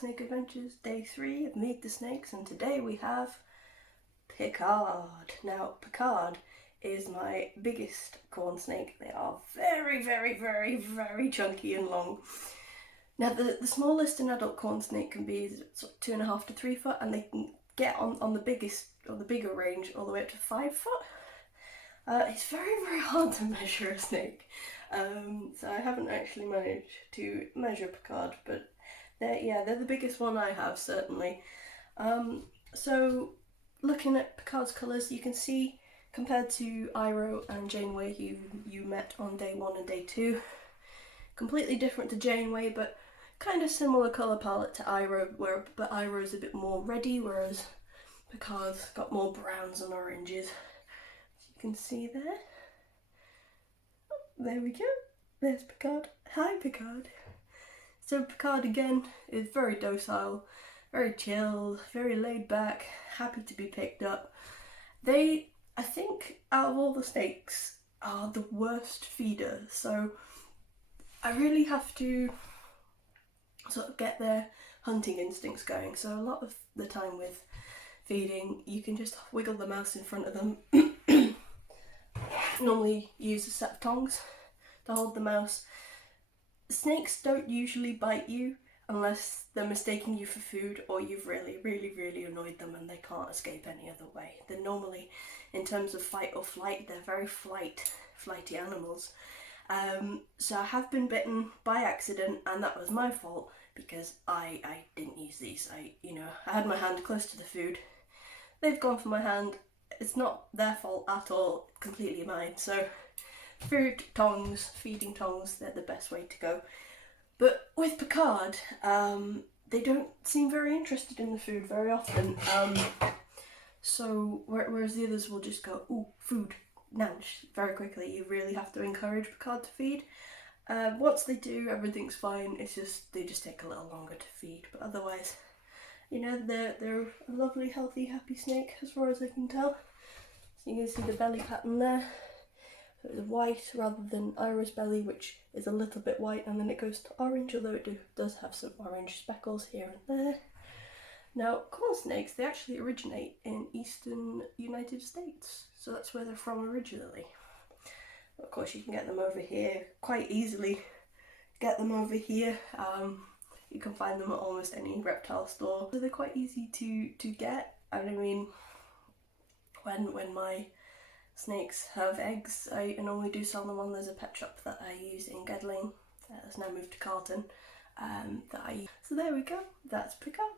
Snake Adventures, day 3 of Meet the Snakes, and today we have Picard. Now, Picard is my biggest corn snake. They are very, very, very, very chunky and long. Now, the smallest an adult corn snake can be sort of 2.5 to 3 foot, and they can get on the biggest or the bigger range all the way up to 5 foot. It's very, very hard to measure a snake, so I haven't actually managed to measure Picard, but they're the biggest one I have, certainly. So looking at Picard's colours, you can see compared to Iroh and Janeway, who you met on day 1 and day 2, completely different to Janeway, but kind of similar colour palette to Iroh, but Iroh's a bit more reddy, whereas Picard's got more browns and oranges. As you can see there. Oh, there we go. There's Picard. Hi, Picard. So Picard again is very docile, very chilled, very laid back, happy to be picked up. They, I think, out of all the snakes, are the worst feeder, so I really have to sort of get their hunting instincts going. So a lot of the time with feeding, you can just wiggle the mouse in front of them. Normally use a set of tongs to hold the mouse. Snakes don't usually bite you unless they're mistaking you for food or you've really, really, really annoyed them and they can't escape any other way. They're normally, in terms of fight or flight, they're very flighty animals. So I have been bitten by accident, and that was my fault because I didn't use these. I had my hand close to the food. They've gone for my hand. It's not their fault at all, completely mine. So food tongs, feeding tongs, they're the best way to go. But with Picard, they don't seem very interested in the food very often. So whereas the others will just go, ooh, food, nanch, very quickly. You really have to encourage Picard to feed. Once they do, everything's fine. It's just they just take a little longer to feed. But otherwise, they're a lovely, healthy, happy snake as far as I can tell. So you can see the belly pattern there. So it's white rather than Iroh's belly, which is a little bit white, and then it goes to orange, although it does have some orange speckles here and there. Now, corn snakes, they actually originate in eastern United States, so that's where they're from originally. Of course, you can get them over here quite easily. Get them over here. You can find them at almost any reptile store. So they're quite easy to get. And I mean, when my snakes have eggs, I normally do sell them on. There's a pet shop that I use in Gedling, that's now moved to Carlton, So there we go, that's Picard.